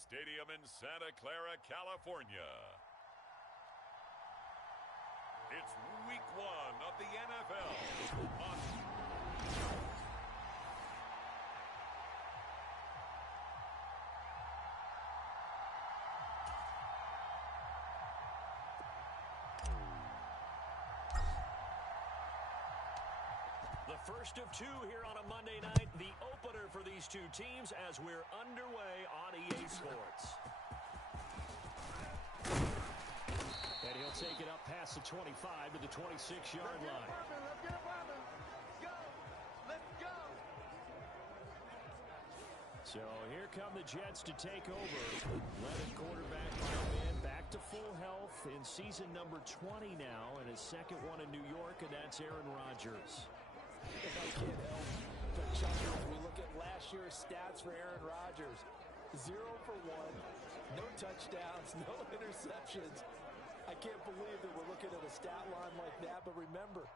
Stadium in Santa Clara, California. It's week 1 of the NFL. The first of 2 here on a Monday night, the opener for these two teams as we're underway on EA Sports. And he'll take it up past the 25 to the 26-yard line. Let's get it poppin'. Go. Let's go. So here come the Jets to take over. Leonard quarterback man back to full health in season number 20 now, and his second one in New York, and that's Aaron Rodgers. If I can't help but chuckle as we look at last year's stats for Aaron Rodgers. 0 for 1, no touchdowns, no interceptions. I can't believe that we're looking at a stat line like that, but remember,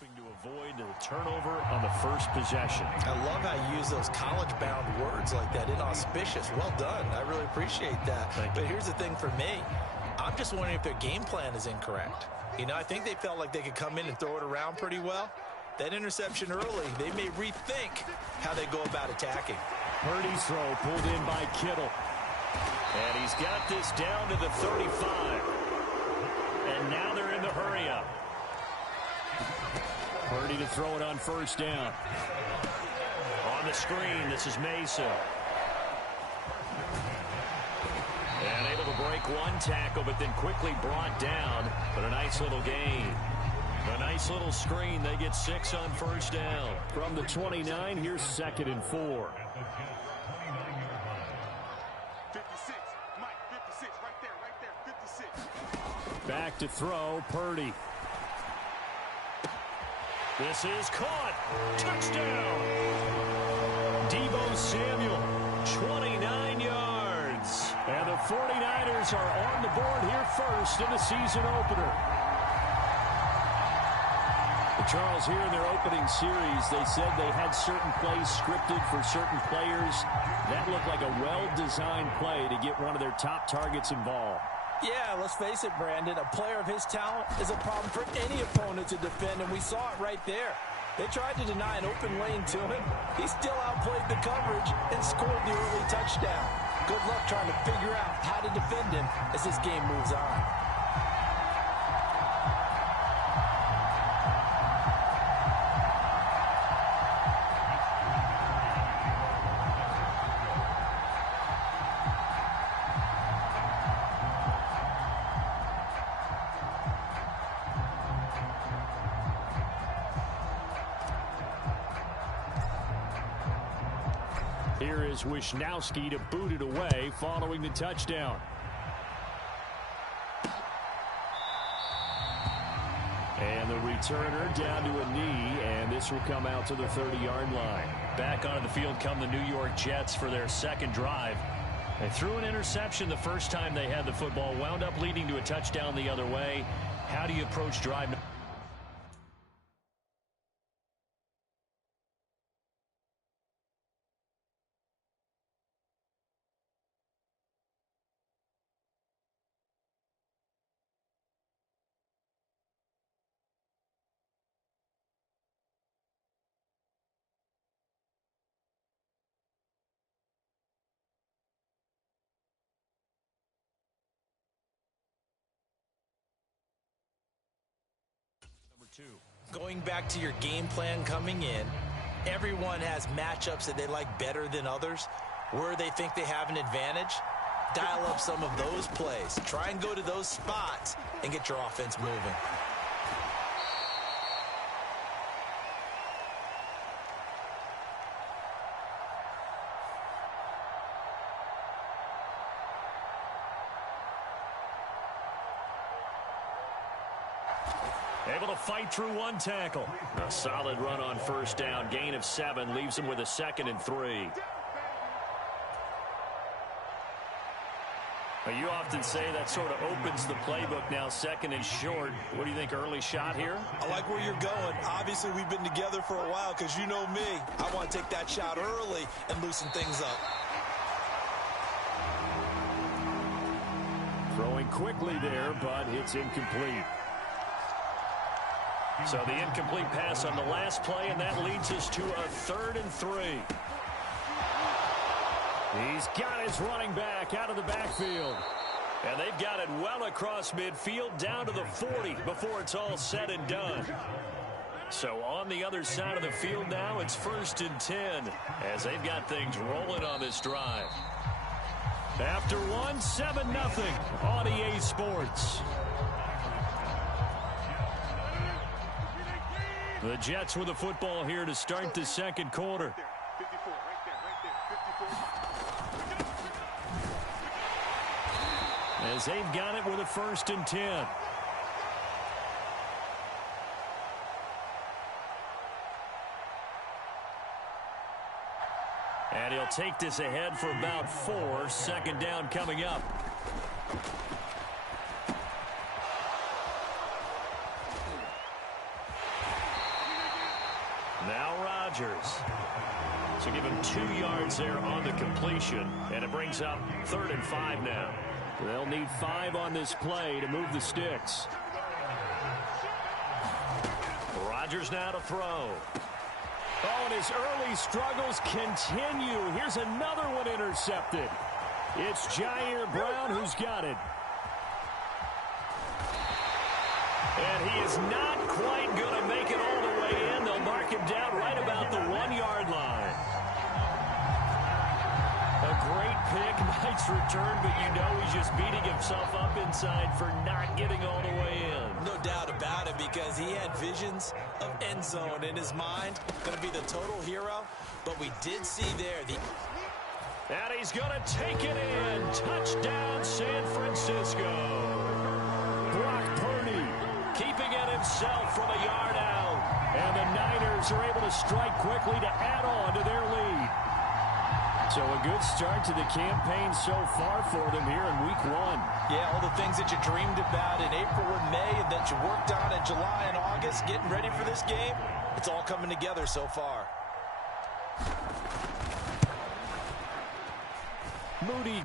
hoping to avoid a turnover on the first possession. I love how you use those college-bound words like that, inauspicious. Well done. I really appreciate that. But here's the thing for me. I'm just wondering if their game plan is incorrect. You know, I think they felt like they could come in and throw it around pretty well. That interception early, they may rethink how they go about attacking. Purdy's throw pulled in by Kittle. And he's got this down to the 35. And now they're in the hurry-up. Purdy to throw it on first down. On the screen, this is Mesa. And able to break one tackle, but then quickly brought down. But a nice little gain. A nice little screen. They get 6 on first down. From the 29, here's 2nd and 4. 56. Mike, 56. Right there. 56. Back to throw, Purdy. This is caught. Touchdown. Deebo Samuel, 29 yards. And the 49ers are on the board here first in the season opener. Charles, here in their opening series, they said they had certain plays scripted for certain players. That looked like a well-designed play to get one of their top targets involved. Yeah, let's face it, Brandon. A player of his talent is a problem for any opponent to defend, and we saw it right there. They tried to deny an open lane to him. He still outplayed the coverage and scored the early touchdown. Good luck trying to figure out how to defend him as this game moves on. Here is Wisnowski to boot it away following the touchdown. And the returner down to a knee, and this will come out to the 30-yard line. Back onto the field come the New York Jets for their second drive. They threw an interception the first time they had the football, wound up leading to a touchdown the other way. How do you approach drive number two? Going back to your game plan coming in, everyone has matchups that they like better than others. Where they think they have an advantage, dial up some of those plays. Try and go to those spots and get your offense moving. Able to fight through one tackle. A solid run on first down. Gain of 7 leaves him with a 2nd and 3. Well, you often say that sort of opens the playbook now, 2nd and short. What do you think, early shot here? I like where you're going. Obviously, we've been together for a while because you know me. I want to take that shot early and loosen things up. Throwing quickly there, but it's incomplete. So the incomplete pass on the last play, and that leads us to a 3rd and 3. He's got his running back out of the backfield. And they've got it well across midfield down to the 40 before it's all said and done. So on the other side of the field now, it's 1st and 10 as they've got things rolling on this drive. After 1, 7-0 on EA Sports. The Jets with the football here to start the second quarter. 54, right there, 54. As they've got it with a 1st and 10. And he'll take this ahead for about 4. 2nd down coming up. Now Rodgers. So give him 2 yards there on the completion. And it brings up 3rd and 5 now. They'll need 5 on this play to move the sticks. Rodgers now to throw. Oh, and his early struggles continue. Here's another one intercepted. It's Jair Brown who's got it. And he is not quite going to make it all the way in. They'll mark him down right about the 1-yard line. A great pick, nice return, but you know he's just beating himself up inside for not getting all the way in. No doubt about it, because he had visions of end zone in his mind. Going to be the total hero, but we did see there the... And he's going to take it in. Touchdown, San Francisco. Brock Purdy keeping it himself from a yard out. And the Niners are able to strike quickly to add on to their lead. So a good start to the campaign so far for them here in week 1. Yeah, all the things that you dreamed about in April and May and that you worked on in July and August, getting ready for this game, it's all coming together so far. Moody.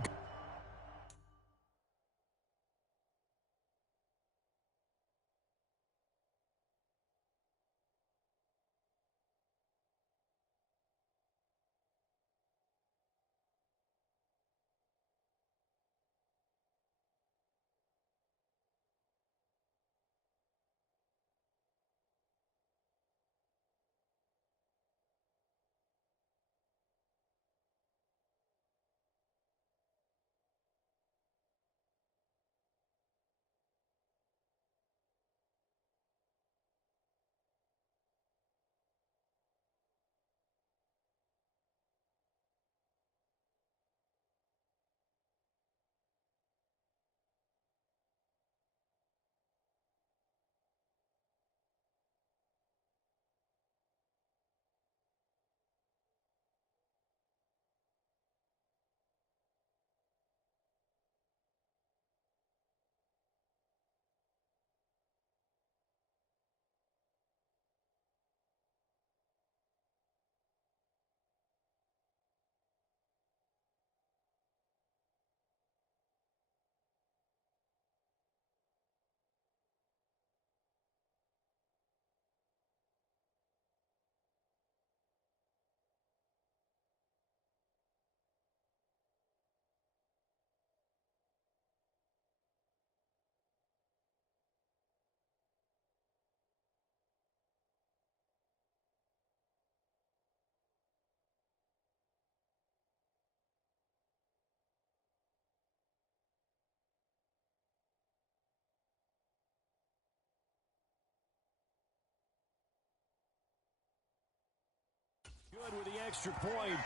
Good with the extra point.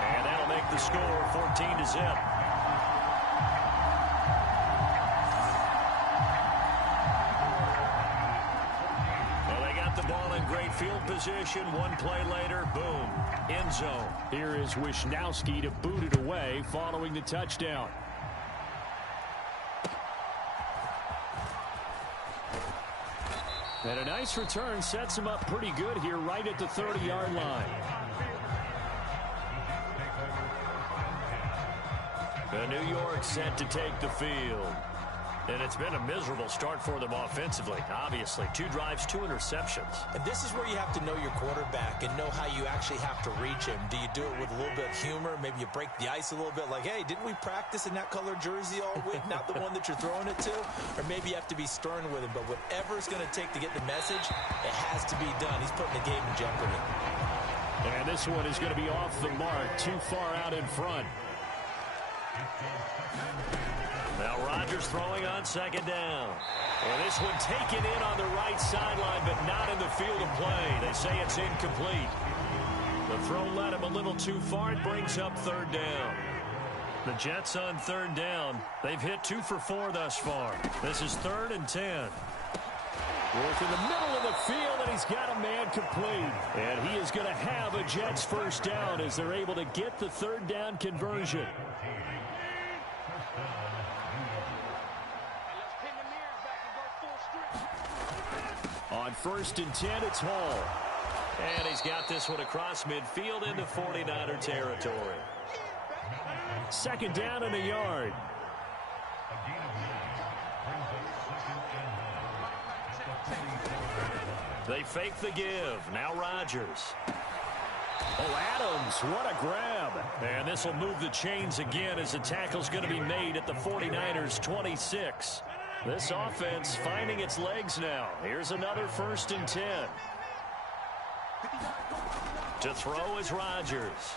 And that'll make the score 14-0. Well, they got the ball in great field position. One play later, boom, end zone. Here is Wisnowski to boot it away following the touchdown. And a nice return sets him up pretty good here right at the 30-yard line. The New York set to take the field. And it's been a miserable start for them offensively, obviously. 2 drives, 2 interceptions. And this is where you have to know your quarterback and know how you actually have to reach him. Do you do it with a little bit of humor? Maybe you break the ice a little bit like, hey, didn't we practice in that color jersey all week? Not the one that you're throwing it to? Or maybe you have to be stern with him. But whatever it's going to take to get the message, it has to be done. He's putting the game in jeopardy. And this one is going to be off the mark, too far out in front. Now Rodgers throwing on second down. And this one taken in on the right sideline, but not in the field of play. They say it's incomplete. The throw led him a little too far. It brings up third down. The Jets on third down. They've hit 2 for 4 thus far. This is 3rd and 10. Worth in the middle of the field, and he's got a man complete. And he is going to have a Jets first down as they're able to get the third down conversion. On 1st and 10, it's Hall. And he's got this one across midfield into 49er territory. Second down and a yard. They fake the give. Now Rodgers. Oh, Adams, what a grab. And this will move the chains again as the tackle's going to be made at the 49ers 26. This offense finding its legs now. Here's another 1st and 10. To throw is Rodgers.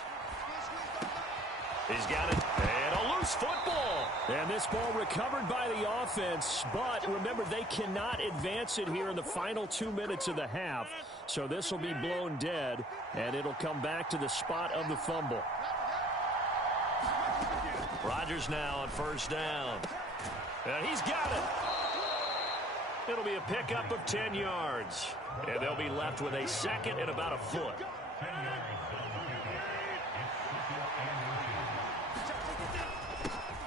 He's got it. And a loose football. And this ball recovered by the offense. But remember, they cannot advance it here in the final 2 minutes of the half. So this will be blown dead. And it'll come back to the spot of the fumble. Rodgers now on 1st down. And he's got it. It'll be a pickup of 10 yards. And they'll be left with a 2nd and about a foot.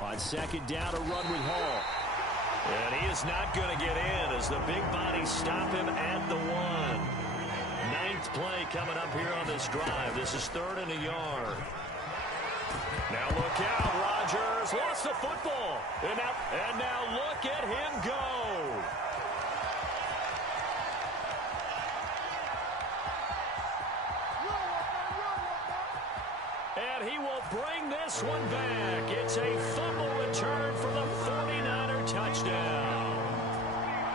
On 2nd down, a run with Hall. And he is not going to get in as the big bodies stop him at the 1. 9th play coming up here on this drive. This is 3rd and a yard. Now look out, Rodgers lost the football. And now look at him go. And he will bring this one back. It's a fumble return for the 49er touchdown.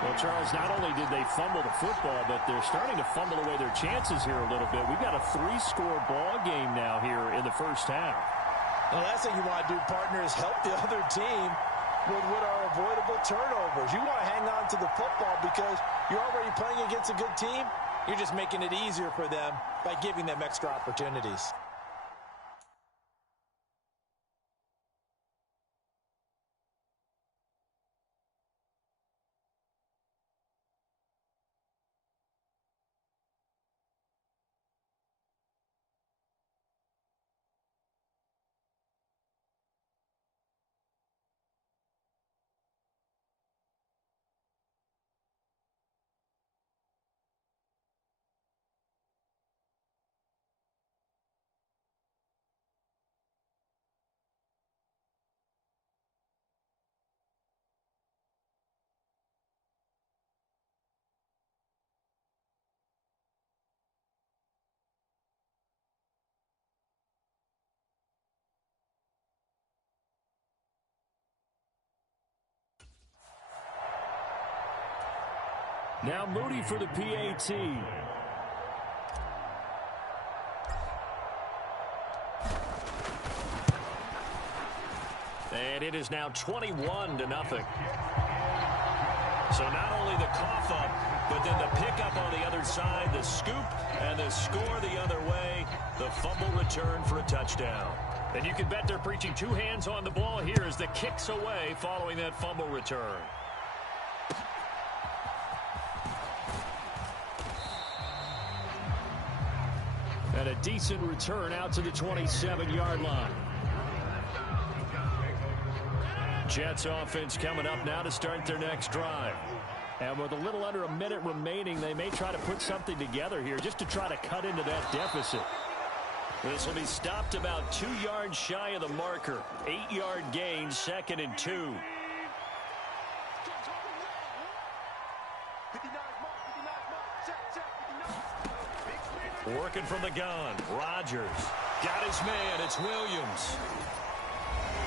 Well, Charles, not only did they fumble the football, but they're starting to fumble away their chances here a little bit. We've got a 3-score ball game now here in the first half. The last thing you want to do, partner, is help the other team with what are avoidable turnovers. You want to hang on to the football because you're already playing against a good team. You're just making it easier for them by giving them extra opportunities. Now Moody for the PAT. And it is now 21-0. So not only the cough up, but then the pickup on the other side, the scoop, and the score the other way, the fumble return for a touchdown. And you can bet they're preaching 2 hands on the ball here as the kicks away following that fumble return. And a decent return out to the 27-yard line. Jets offense coming up now to start their next drive. And with a little under a minute remaining, they may try to put something together here just to try to cut into that deficit. This will be stopped about 2 yards shy of the marker. 8-yard gain, 2nd and 2. Working from the gun. Rodgers got his man. It's Williams.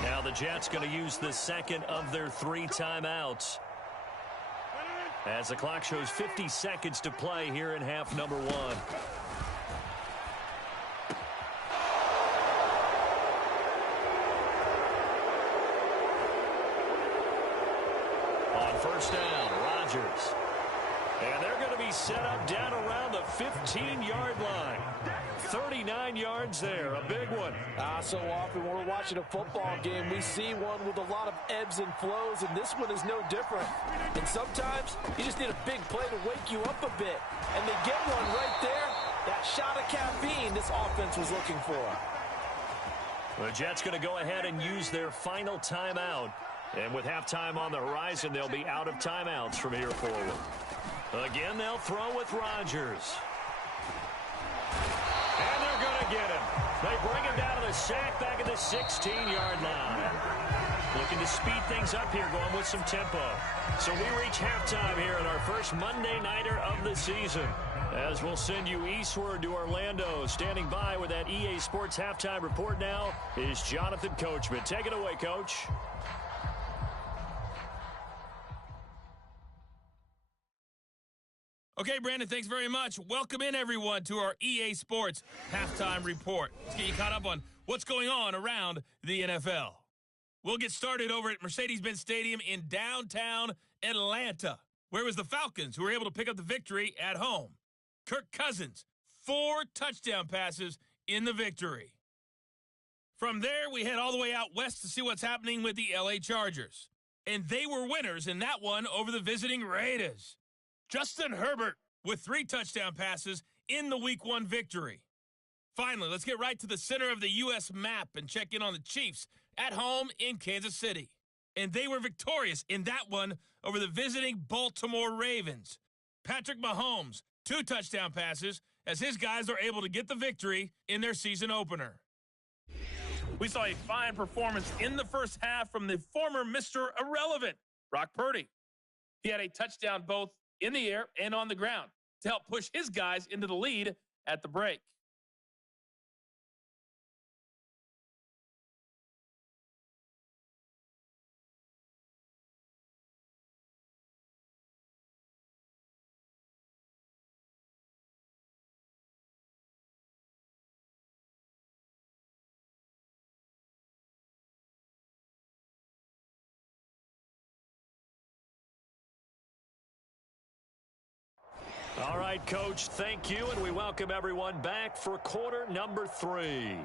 Now the Jets going to use the 2nd of their 3 timeouts. As the clock shows 50 seconds to play here in half number 1. On 1st down, Rodgers. And they're going to be set up down around the 15-yard line. 39 yards there, a big one. So often when we're watching a football game, we see one with a lot of ebbs and flows, and this one is no different. And sometimes you just need a big play to wake you up a bit. And they get one right there. That shot of caffeine this offense was looking for. The Jets going to go ahead and use their final timeout. And with halftime on the horizon, they'll be out of timeouts from here forward. Again, they'll throw with Rodgers. And they're going to get him. They bring him down to the sack back at the 16-yard line. looking to speed things up here, going with some tempo. So we reach halftime here in our first Monday Nighter of the season. As we'll send you eastward to Orlando. Standing by with that EA Sports Halftime Report now is Jonathan Coachman. Take it away, Coach. Okay, Brandon, thanks very much. Welcome in, everyone, to our EA Sports Halftime Report. Let's get you caught up on what's going on around the NFL. We'll get started over at Mercedes-Benz Stadium in downtown Atlanta, where it was the Falcons who were able to pick up the victory at home. Kirk Cousins, 4 touchdown passes in the victory. From there, we head all the way out west to see what's happening with the LA Chargers. And they were winners in that one over the visiting Raiders. Justin Herbert with 3 touchdown passes in the Week 1 victory. Finally, let's get right to the center of the U.S. map and check in on the Chiefs at home in Kansas City. And they were victorious in that one over the visiting Baltimore Ravens. Patrick Mahomes, 2 touchdown passes as his guys are able to get the victory in their season opener. We saw a fine performance in the first half from the former Mr. Irrelevant, Brock Purdy. He had a touchdown both in the air and on the ground to help push his guys into the lead at the break. All right, Coach, thank you, and we welcome everyone back for quarter number 3.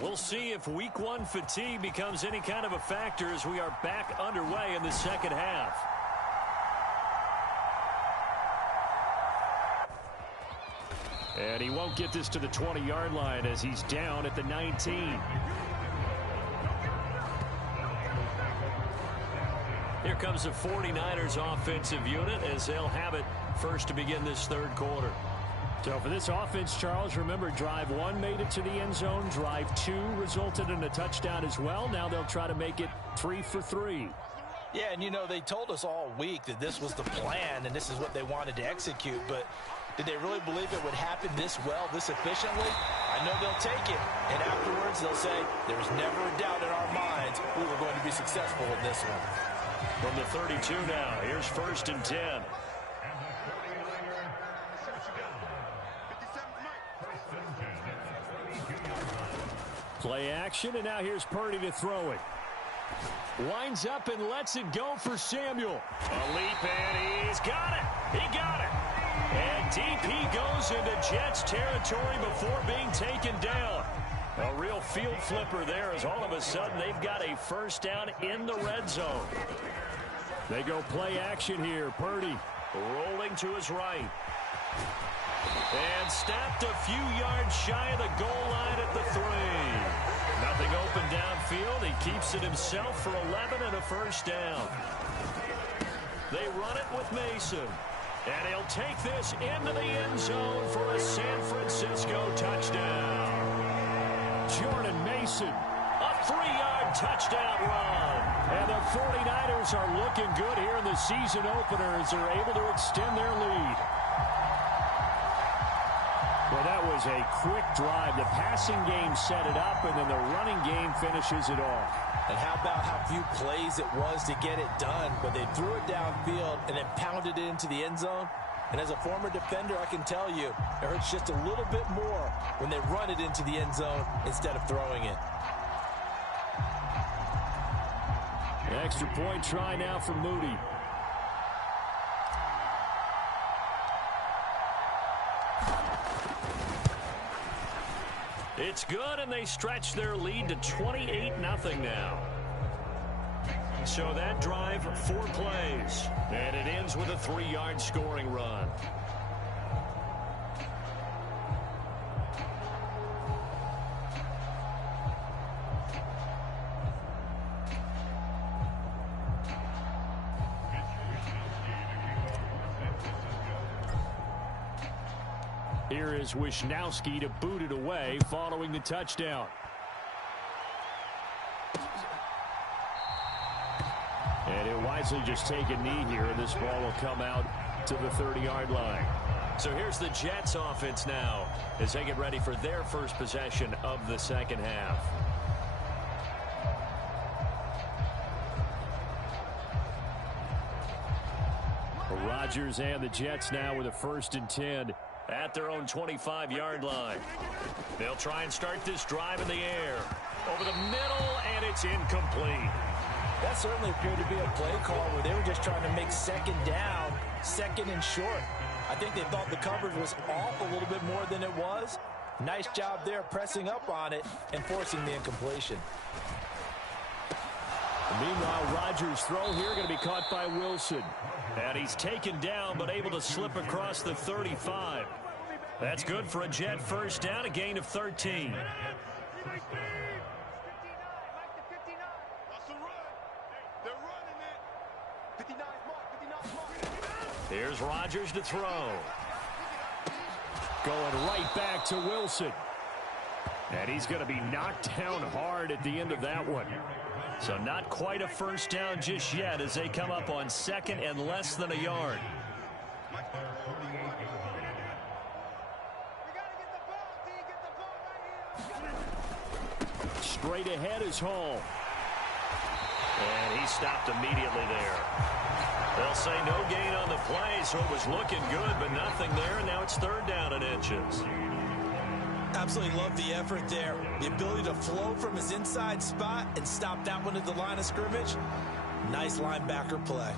We'll see if Week 1 fatigue becomes any kind of a factor as we are back underway in the second half. And he won't get this to the 20-yard line as he's down at the 19. Here comes the 49ers offensive unit as they'll have it first to begin this third quarter. So for this offense, Charles, remember, drive 1 made it to the end zone. Drive 2 resulted in a touchdown as well. Now they'll try to make it 3 for 3. Yeah, and, you know, they told us all week that this was the plan and this is what they wanted to execute. But did they really believe it would happen this well, this efficiently? I know they'll take it. And afterwards, they'll say, there was never a doubt in our minds we were going to be successful in this one. From the 32 now, here's 1st and 10. Play action, and now here's Purdy to throw it. Winds up and lets it go for Samuel. A leap, and he's got it. He got it. And deep he goes into Jets territory before being taken down. A real field flipper there as all of a sudden they've got a first down in the red zone. They go play action here. Purdy rolling to his right. And snapped a few yards shy of the goal line at the 3. Nothing open downfield. He keeps it himself for 11 and a first down. They run it with Mason. And he'll take this into the end zone for a San Francisco touchdown. Jordan Mason, a 3-yard touchdown run. And the 49ers are looking good here in the season opener as they're able to extend their lead. Well, that was a quick drive. The passing game set it up, and then the running game finishes it off. And how about how few plays it was to get it done, but they threw it downfield and then pounded it into the end zone. And as a former defender, I can tell you, it hurts just a little bit more when they run it into the end zone instead of throwing it. An extra point try now for Moody. It's good, and they stretch their lead to 28-0 now. So that drive, 4 plays. And it ends with a 3-yard scoring run. Here is Wisnowski to boot it away following the touchdown. And he'll wisely just take a knee here, and this ball will come out to the 30-yard line. So here's the Jets offense now as they get ready for their first possession of the second half. Rodgers and the Jets now with a 1st and 10 at their own 25-yard line. They'll try and start this drive in the air. Over the middle, and it's incomplete. That certainly appeared to be a play call where they were just trying to make second down, second and short. I think they thought the coverage was off a little bit more than it was. Nice job there pressing up on it and forcing the incompletion. Meanwhile, Rodgers' throw here going to be caught by Wilson. And he's taken down but able to slip across the 35. That's good for a Jet first down, a gain of 13. Here's Rodgers to throw. Going right back to Wilson. And he's going to be knocked down hard at the end of that one. So not quite a first down just yet as they come up on second and less than a yard. Straight ahead is Hall. And he stopped immediately there. They'll say no gain on the play, so it was looking good, but nothing there, and now it's 3rd down and inches. Absolutely love the effort there. The ability to flow from his inside spot and stop that one at the line of scrimmage. Nice linebacker play.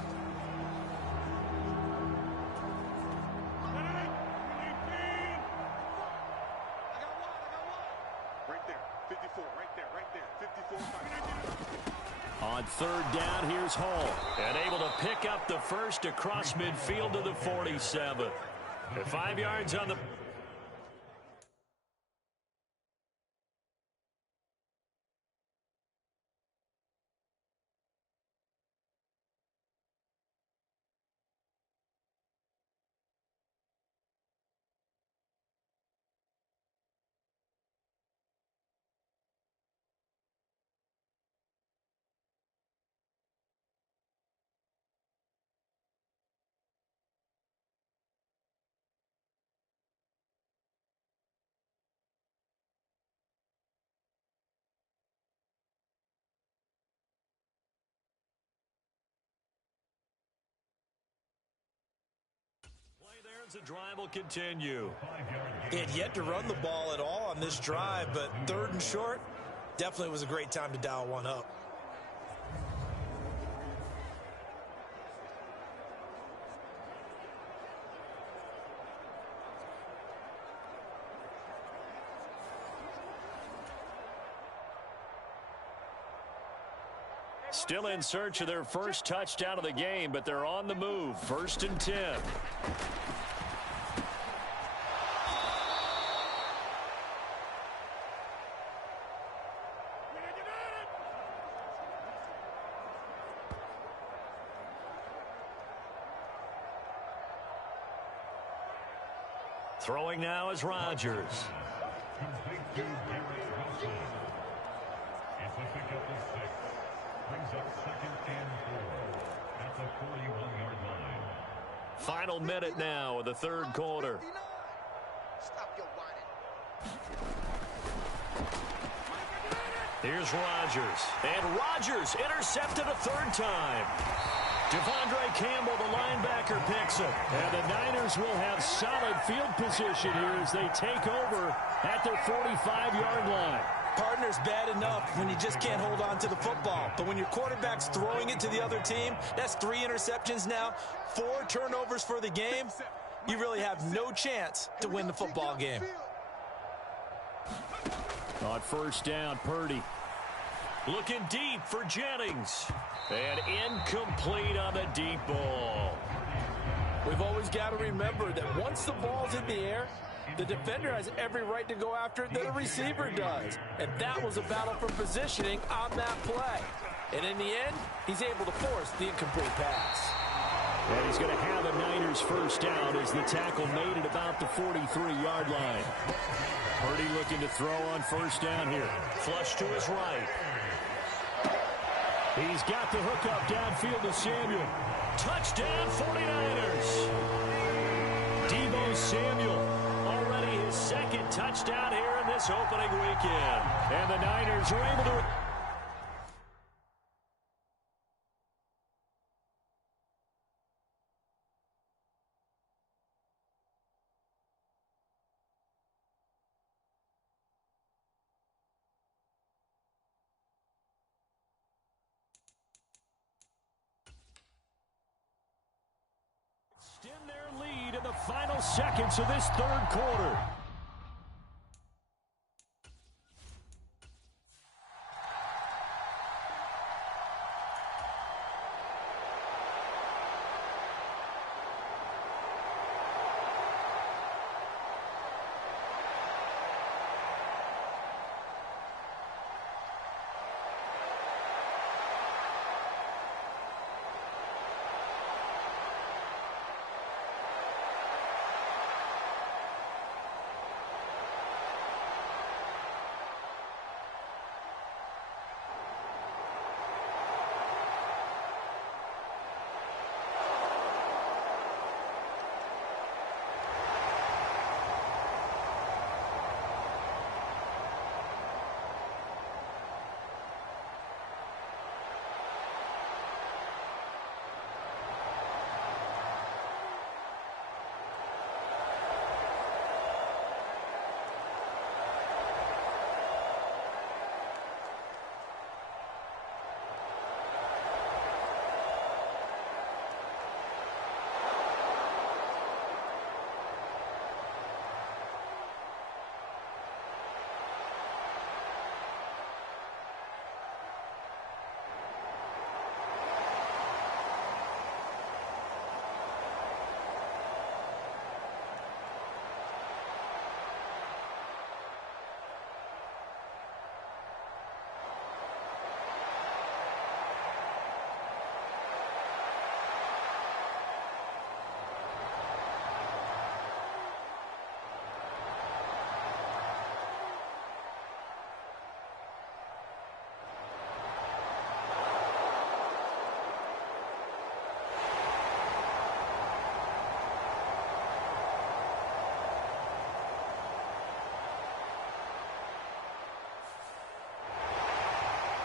Right there, 54, right there, 54. On 3rd down, here's Hall. And able to pick up the first across midfield to the 47. The 5 yards on the... The drive will continue. He had yet to run the ball at all on this drive, but 3rd and short, definitely was a great time to dial one up. Still in search of their first touchdown of the game, but they're on the move. 1st and 10. Throwing now is Rodgers. Final minute now of the 3rd quarter. Here's Rodgers. And Rodgers intercepted a 3rd time. Devondre Campbell, the linebacker, picks him. And the Niners will have solid field position here as they take over at their 45-yard line. Partner's bad enough when you just can't hold on to the football. But when your quarterback's throwing it to the other team, that's 3 interceptions now, 4 turnovers for the game. You really have no chance to win the football game. On 1st down, Purdy. Looking deep for Jennings. And incomplete on the deep ball. We've always got to remember that once the ball's in the air, the defender has every right to go after it that a receiver does. And that was a battle for positioning on that play. And in the end, he's able to force the incomplete pass. And he's going to have a Niners first down as the tackle made at about the 43-yard line. Purdy looking to throw on first down here. Flush to his right. He's got the hook up downfield to Samuel. Touchdown 49ers. Deebo Samuel, already his second touchdown here in this opening weekend. And the Niners are able to... extend their lead in the final seconds of this third quarter.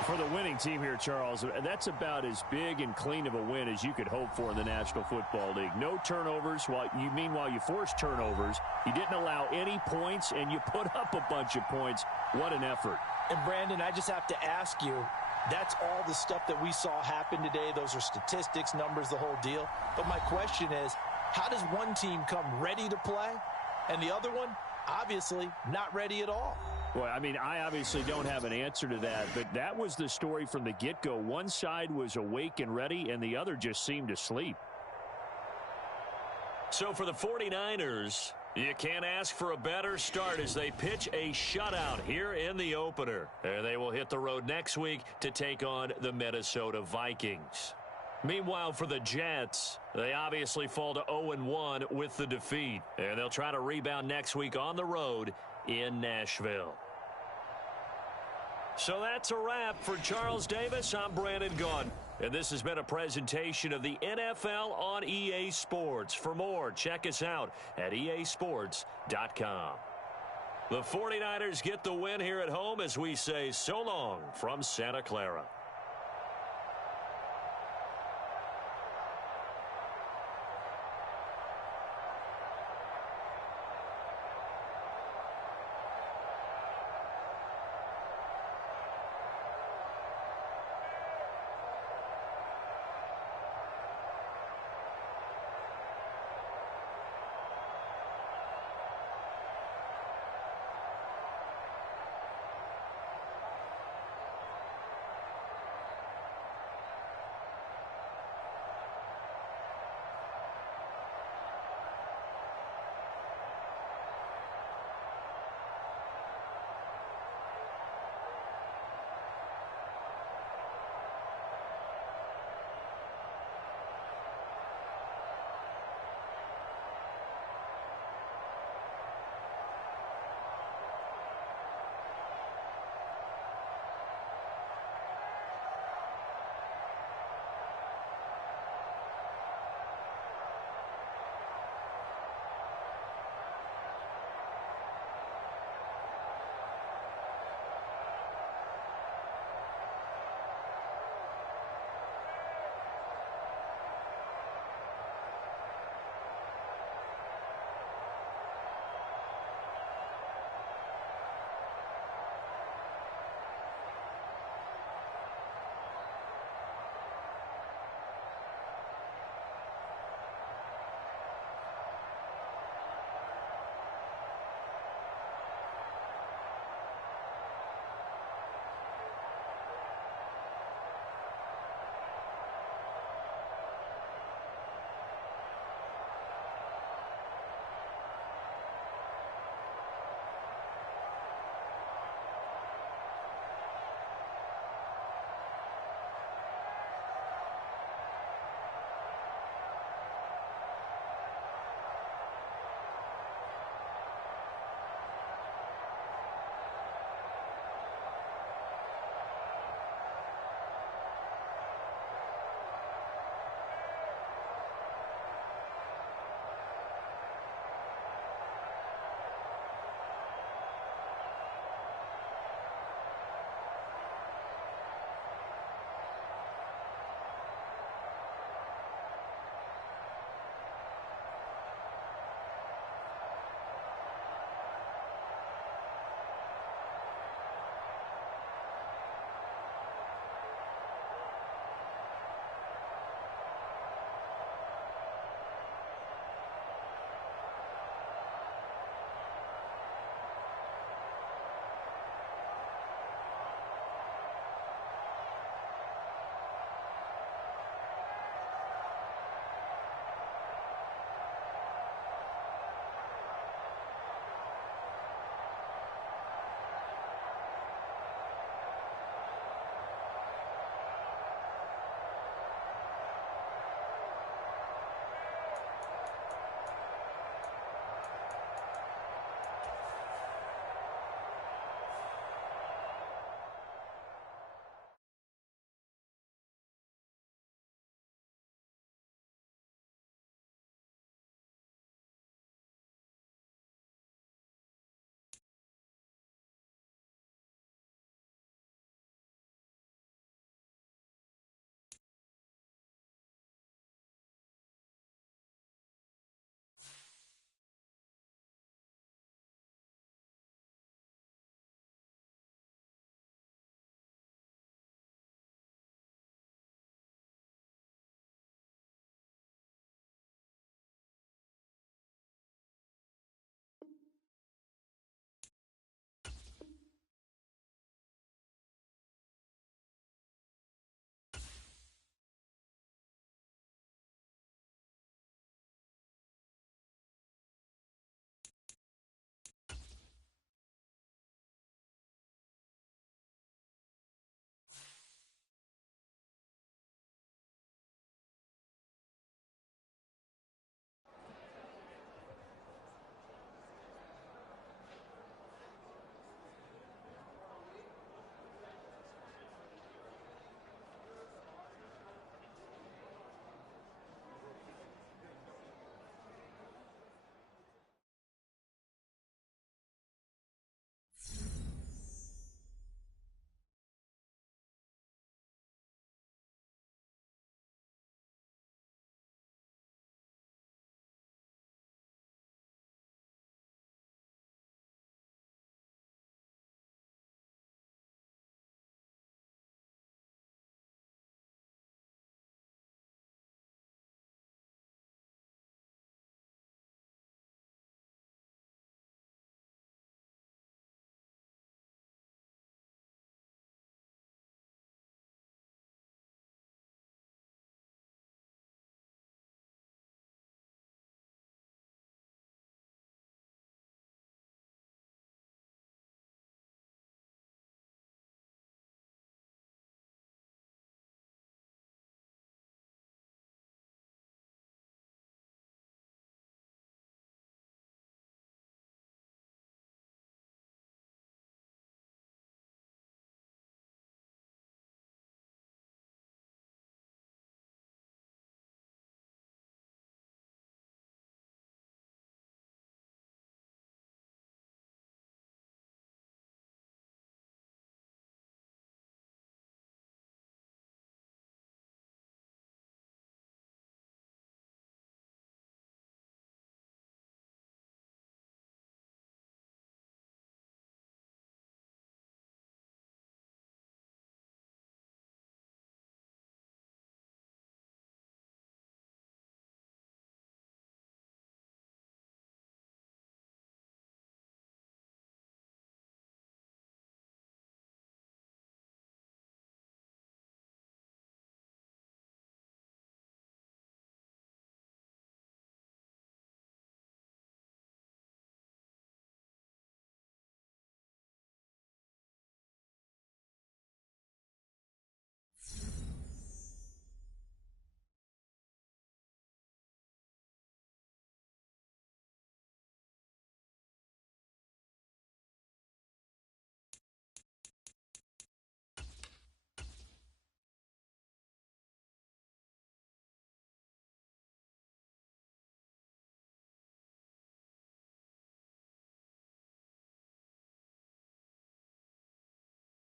For the winning team here, Charles, that's about as big and clean of a win as you could hope for in the National Football League. No turnovers. Meanwhile, you forced turnovers. You didn't allow any points, and you put up a bunch of points. What an effort. And, Brandon, I just have to ask you, that's all the stuff that we saw happen today. Those are statistics, numbers, the whole deal. But my question is, how does one team come ready to play, and the other one, obviously, not ready at all? Well, I mean, I obviously don't have an answer to that, but that was the story from the get-go. One side was awake and ready, and the other just seemed to sleep. So for the 49ers, you can't ask for a better start as they pitch a shutout here in the opener. And they will hit the road next week to take on the Minnesota Vikings. Meanwhile, for the Jets, they obviously fall to 0-1 with the defeat. And they'll try to rebound next week on the road in Nashville. So that's a wrap. For Charles Davis, I'm Brandon Gaudin. And this has been a presentation of the NFL on EA Sports. For more, check us out at easports.com. The 49ers get the win here at home as we say so long from Santa Clara.